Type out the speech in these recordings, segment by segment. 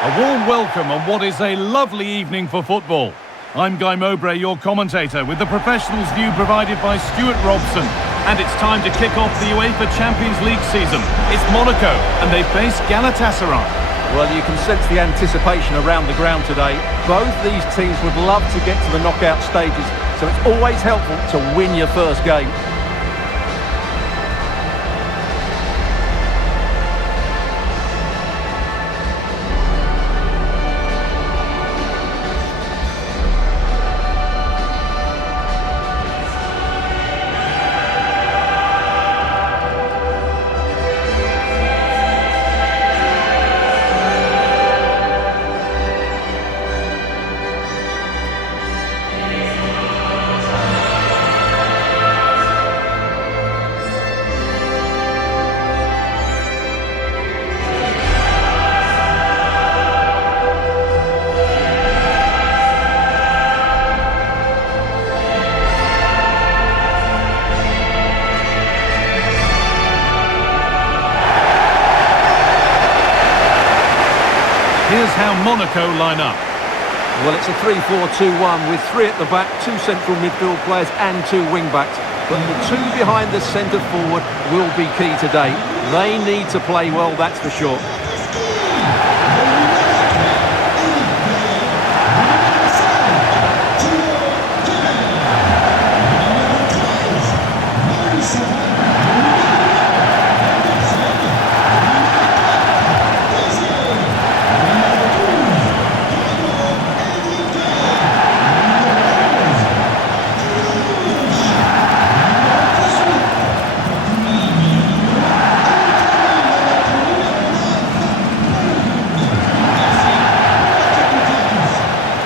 A warm welcome on what is a lovely evening for football. I'm Guy Mowbray, your commentator, with the professionals' view provided by Stuart Robson. And it's time to kick off the UEFA Champions League season. It's Monaco, and they face Galatasaray. Well, you can sense the anticipation around the ground today. Both these teams would love to get to the knockout stages, so it's always helpful to win your first game. Here's how Monaco line up. Well, it's a 3-4-2-1 with three at the back, two central midfield players and two wing-backs. But the two behind the centre forward will be key today. They need to play well, that's for sure.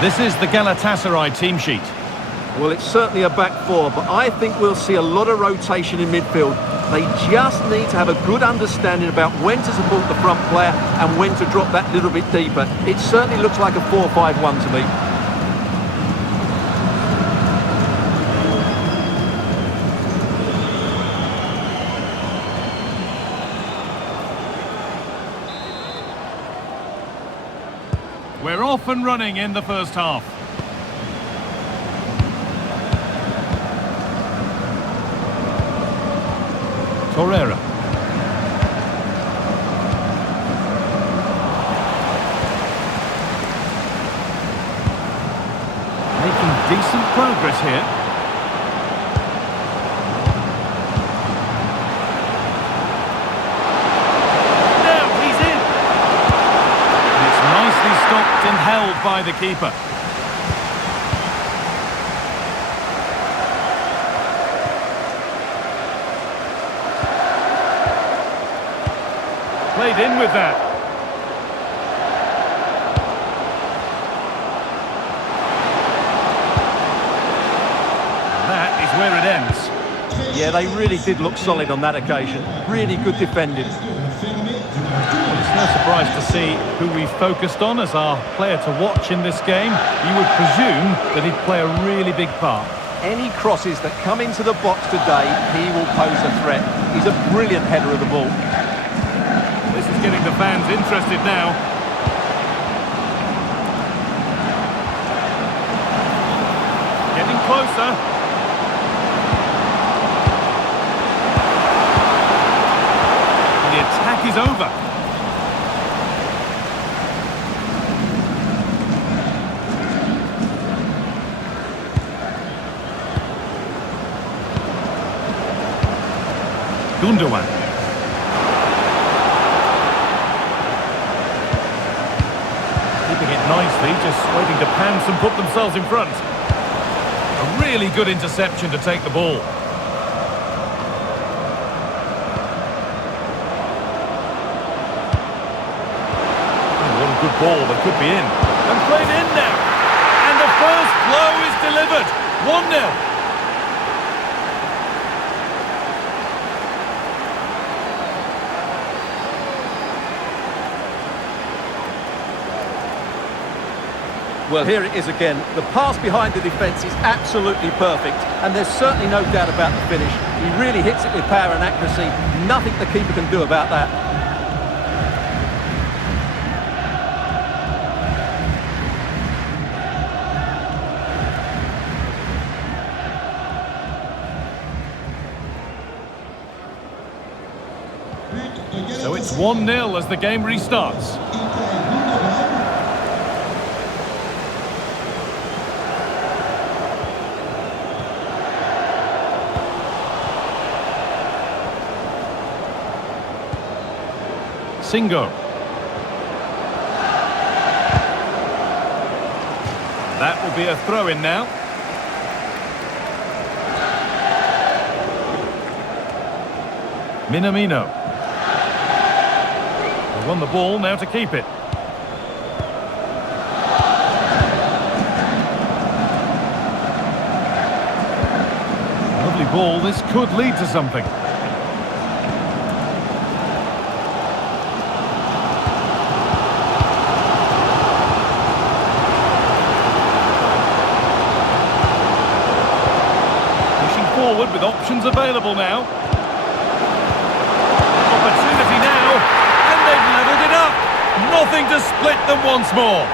This is the Galatasaray team sheet. Well, it's certainly a back four, but I think we'll see a lot of rotation in midfield. They just need to have a good understanding about when to support the front player and when to drop that little bit deeper. It certainly looks like a 4-5-1 to me. We're off and running in the first half. Torreira. Making decent progress here. Stopped and held by the keeper. Played in with that. That is where it ends. Yeah, they really did look solid on that occasion. Really good defending. Well, it's no surprise to see who we focused on as our player to watch in this game. You would presume that he'd play a really big part. Any crosses that come into the box today, he will pose a threat. He's a brilliant header of the ball. This is getting the fans interested now. Getting closer. The attack is over. Gundogan. Keeping it nicely, just waiting to pounce and put themselves in front. A really good interception to take the ball. What a good ball that could be in. And played in now. And the first blow is delivered. 1-0. Well, here it is again. The pass behind the defence is absolutely perfect, and there's certainly no doubt about the finish. He really hits it with power and accuracy. Nothing the keeper can do about that. 1-0 as the game restarts. Singo. That will be a throw-in now. Minamino. They won the ball, now to keep it. Lovely ball, this could lead to something. Pushing forward with options available now. Opportunity now, and they've levelled it up. Nothing to split them once more.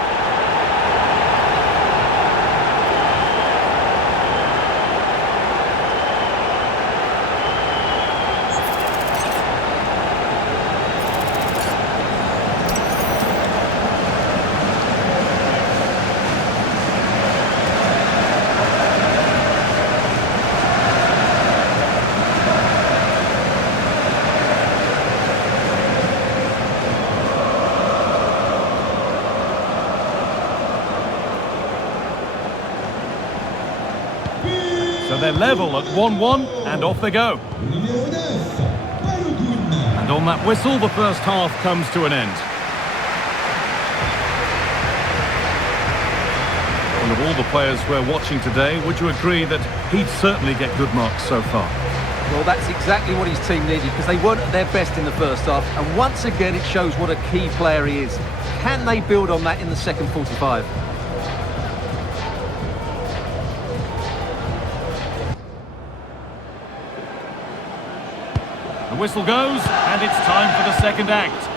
So they're level at 1-1 and off they go. And on that whistle, the first half comes to an end. Well, of all the players we're watching today, would you agree that he'd certainly get good marks so far? Well, that's exactly what his team needed, because they weren't at their best in the first half, and once again it shows what a key player he is. Can they build on that in the second 45? The whistle goes, and it's time for the second act.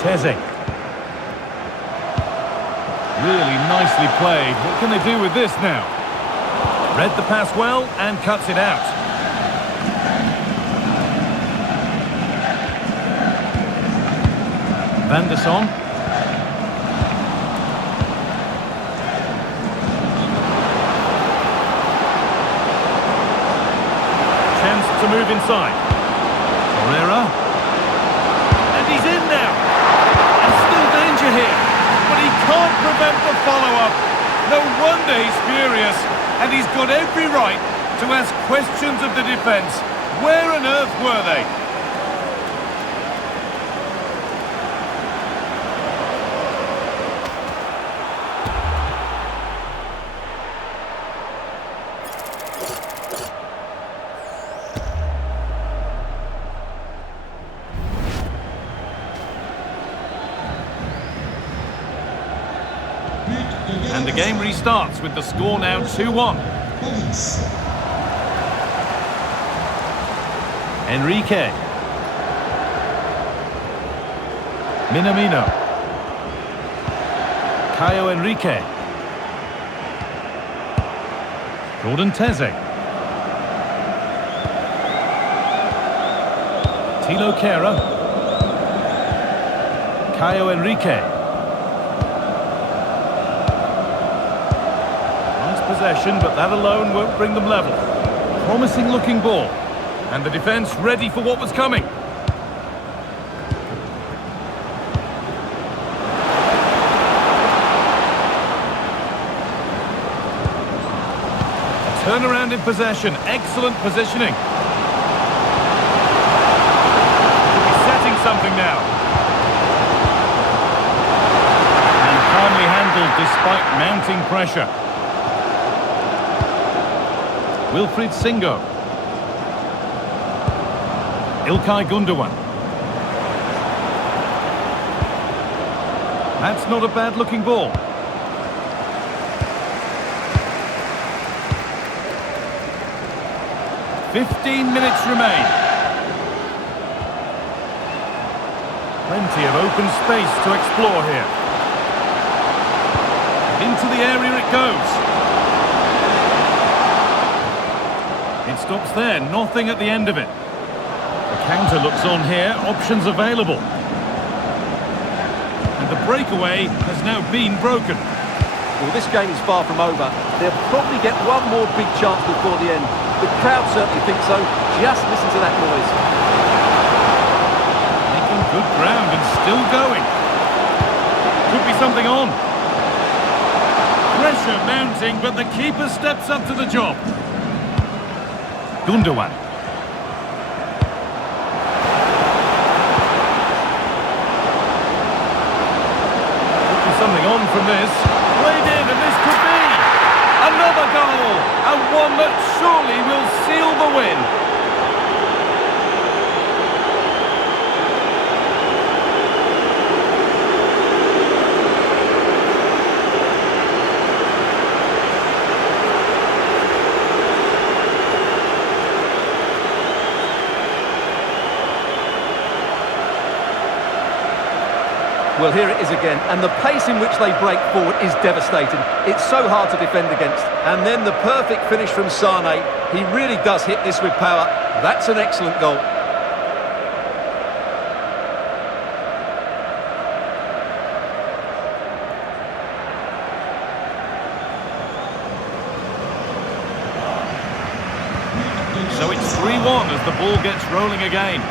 Teze. Really nicely played. What can they do with this now? Read the pass well and cuts it out. Van der Son. Chance to move inside. Herrera. And he's in now. And still danger here. But he can't prevent the follow-up. No wonder he's furious. And he's got every right to ask questions of the defence. Where on earth were they? And the game restarts with the score now 2-1. Enrique. Minamino. Caio Enrique. Jordan Teze. Tilo Kehrer. Caio Enrique. Possession, but that alone won't bring them level. Promising looking ball, and the defence ready for what was coming. Turnaround in possession, excellent positioning. He's setting something now. And calmly handled despite mounting pressure. Wilfried Singo. İlkay Gundogan. That's not a bad-looking ball. "15 minutes remain. Plenty of open space to explore here. Into the area it goes. stops there, nothing at the end of it. The counter looks on here, options available. And the breakaway has now been broken. Well, this game is far from over. They'll probably get one more big chance before the end. The crowd certainly think so. Just listen to that noise. Making good ground and still going. Could be something on. Pressure mounting, but the keeper steps up to the job. Gundogan. Could be something on from this. Played in, and this could be another goal, and one that surely will seal the win. Well, here it is again, and the pace in which they break forward is devastating. It's so hard to defend against. And then the perfect finish from Sane. He really does hit this with power. That's an excellent goal. So it's 3-1 as the ball gets rolling again.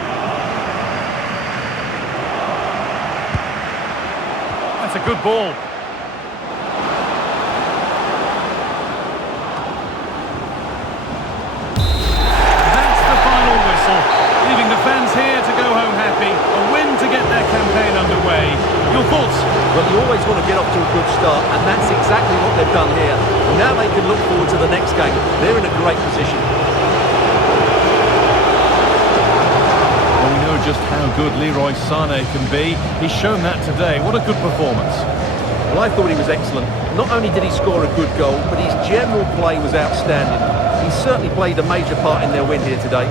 That's a good ball. That's the final whistle, leaving the fans here to go home happy. A win to get their campaign underway. Your thoughts? Well, you always want to get off to a good start, and that's exactly what they've done here. Now they can look forward to the next game. They're in a great position. Just how good Leroy Sané can be. He's shown that today. What a good performance. Well, I thought he was excellent. Not only did he score a good goal, but his general play was outstanding. He certainly played a major part in their win here today.